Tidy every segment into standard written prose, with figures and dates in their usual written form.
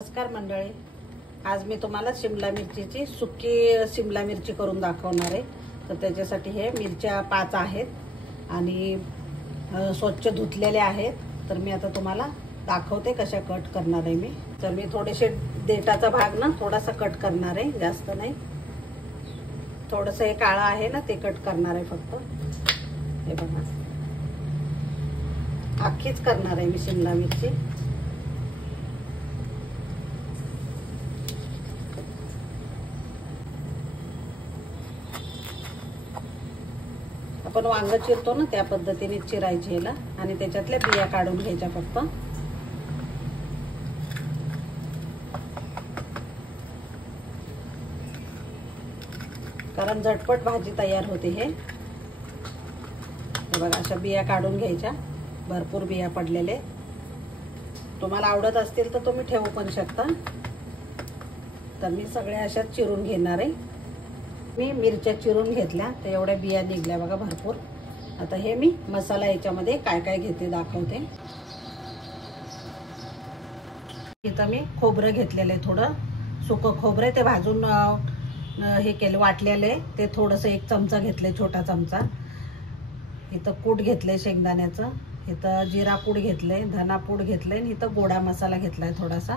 नमस्कार मंडळी, आज मी तुम्हाला शिमला मिरचीची सुकी शिमला मिरची करून दाखवणार आहे। तर त्याच्यासाठी हे मिरच्या 5 आहेत आणि स्वच्छ धुतलेल्या आहेत। तर मी आता तुम्हाला दाखवते कशा कट करणार आहे मी। तर मी थोडेसे देठाचा भाग ना थोडासा कट करणार आहे, जास्त नाही। थोडंसं हे काळा आहे ना ते कट करणार आहे फक्त। हे बघा, अख्खीच करणार आहे मी शिमला मिरची। आपण वांग चिरतो ना त्या पद्धतीने चिरायची याला आणि त्याच्यातल्या बिया काढून घ्यायच्या फक्त। कारण झटपट भाजी तयार होते। हे बघा, अशा बिया काढून घ्यायच्या, भरपूर बिया पडलेले। तुम्हाला आवडत असतील तर तुम्ही ठेवू पण शकता। तर मी सगळ्या अशा चिरून घेणार आहे। मी मिरच्या चिरून घेतल्या, तर एवढ्या बिया निघल्या बघा भरपूर। आता हे मी मसाला याच्यामध्ये काय काय घेते दाखवते। इथं मी खोबरं घेतलेलं आहे, थोडं सुकं खोबरं, ते भाजून हे केलं वाटलेले, ते थोडंसं 1 चमचा घेतले, छोटा चमचा। इथं कूट घेतले शेंगदाण्याचं, इथं जिरा पूड घेतले, धना पूड घेतले, आणि इथं गोडा मसाला घेतलाय थोडासा।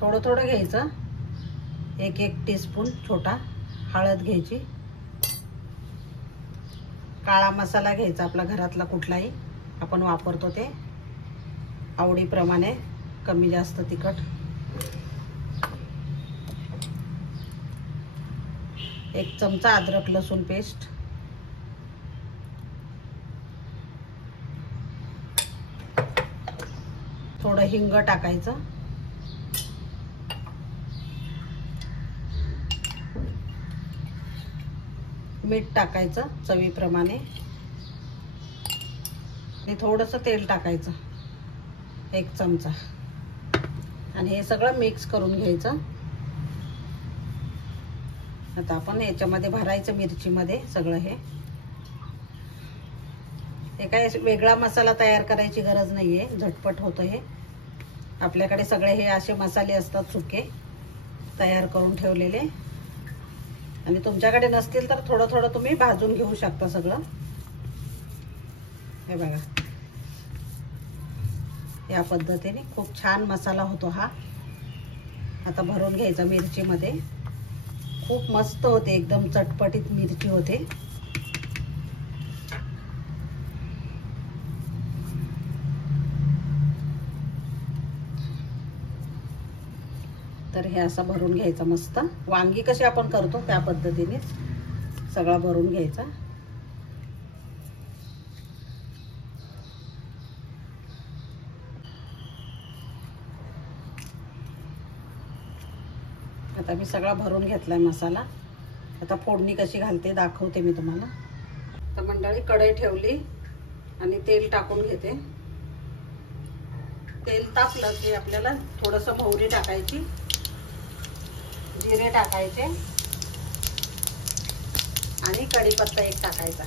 थोडं थोडं घ्यायचं, 1-1 टीस्पून छोटा। हळद घ्यायची, काळा मसाला घ्यायचा आपला घरातला कुठलाही, आपण वापरतो ते, आवडीप्रमाणे, कमी जास्त तिखट। एक चमचा अद्रक लसूण पेस्ट, थोडं हिंग टाकायचं, मीठ टाकायचं चवीप्रमाणे, आणि थोडंसं तेल टाकायचं 1 चमचा, आणि हे सगळं मिक्स करून घ्यायचं। आता आपण याच्यामध्ये भरायचं मिरचीमध्ये सगळं। हे काय वेगळा मसाला तयार करायची गरज नाहीये, झटपट होतं हे। आपल्याकडे सगळे हे असे मसाले असतात सुके तयार करून ठेवलेले, आणि तुमच्याकडे नसतील तर थोडं थोडं तुम्ही भाजून घेऊ शकता सगळं। हे बघा, या पद्धतीने खूप छान मसाला होतो हा। आता भरून घ्यायचा मिरचीमध्ये, खूप मस्त होते, एकदम चटपटीत मिरची होते। तर हे असं भरून घ्यायचं मस्त, वांगी कशी आपण करतो त्या पद्धतीने सगळा भरून घ्यायचा। आता मी सगळा भरून घेतलाय मसाला। आता फोडणी कशी घालते दाखवते मी तुम्हाला। तर मंडळी, कढई ठेवली आणि तेल टाकून घेते। तेल तापलं की आपल्याला थोडंसं मोहरी टाकायची, जिरे टाकायचे, आणि कढीपत्ता 1 टाकायचा,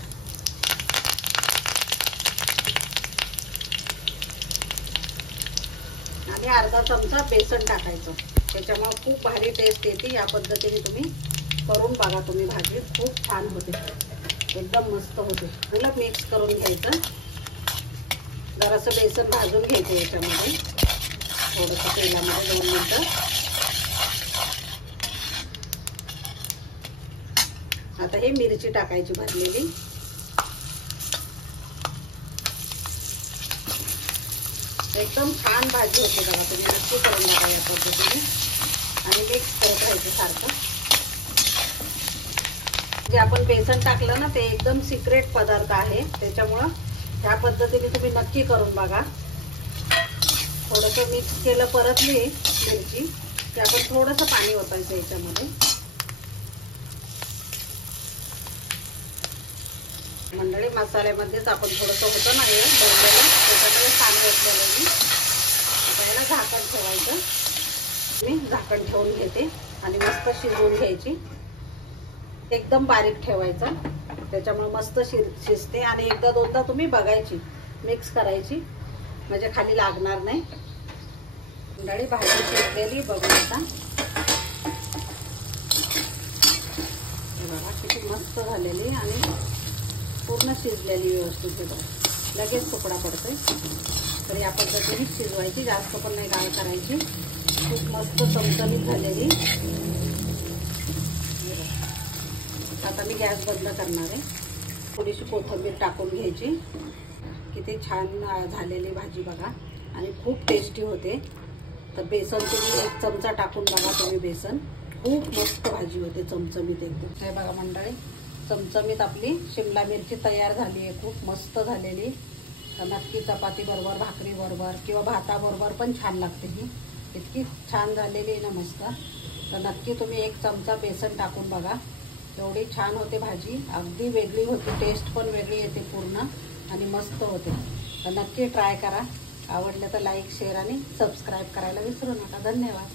आणि अर्धा चमचा बेसन टाकायचं। त्याच्यामुळे खूप भारी टेस्ट येते। या पद्धतीने तुम्ही करून बघा, तुम्ही भाजी खूप छान होते, एकदम मस्त होते। चांगलं मिक्स करून घ्यायचं, जरासं बेसन भाजून घ्यायचं याच्यामध्ये थोडंसं तेलामध्ये 2 मिनिटं। आता हे मिरची टाकायची भरलेली, एकदम छान भाजी होते बघा। तुम्ही नक्की करून बघा या पद्धतीने, आणि मिक्स करत राहायचं सारखं। जे आपण बेसन टाकलं ना ते एकदम सिक्रेट पदार्थ आहे, त्याच्यामुळं ह्या पद्धतीने तुम्ही नक्की करून बघा। थोडंसं मिक्स केलं, परतली मिरची की आपण थोडंसं पाणी ओतायचं याच्यामध्ये। मंडळी, मसाल्यामध्येच आपण थोडंसं होतं ना हे भरलेलं, त्याच्यामध्ये पाणी ओतलेलं मी। आता याला झाकण ठेवायचं, मी झाकण ठेवून घेते, आणि मस्त शिजवून घ्यायची। एकदम बारीक ठेवायचं, त्याच्यामुळे मस्त शिजते। आणि एकदा दोनदा तुम्ही बघायची, मिक्स करायची, म्हणजे खाली लागणार नाही। मंडळी भाजी शिजलेली बघून आता बघा किती मस्त झालेली आणि पूर्ण शिजलेली व्यवस्थित लगेच तुकडा पडतोय. तर या पद्धतीने शिजवायची, जास्त पण नाही गाळ करायची. खूप मस्त चमचमीत झालेली. आता मी गॅस बंद करणार आहे. थोडीशी कोथिंबीर टाकून घ्यायची. किती छान झालेली भाजी बघा आणि खूप टेस्टी होते. तर बेसन तुम्ही 1 चमचा टाकून बघा तुम्ही बेसन. खूप मस्त भाजी होते चमचमीत एकदम. हे बघा मंडळी चमचमीत आपली शिमला मिरची तयार झाली आहे. खूप मस्त झालेली. तर नक्की चपाती बरोबर, भाकरी बरोबर किंवा भाताबरोबर पण छान लागते. ही इतकी छान झालेली आहे ना मस्त. तर नक्की तुम्ही 1 चमचा बेसन टाकून बघा. एवढी छान होते भाजी. अगदी वेगळी होती, टेस्ट पण वेगळी येते पूर्ण आणि मस्त होते. तर नक्की ट्राय करा. आवडलं तर लाईक, शेअर आणि सबस्क्राईब करायला विसरू नका. धन्यवाद.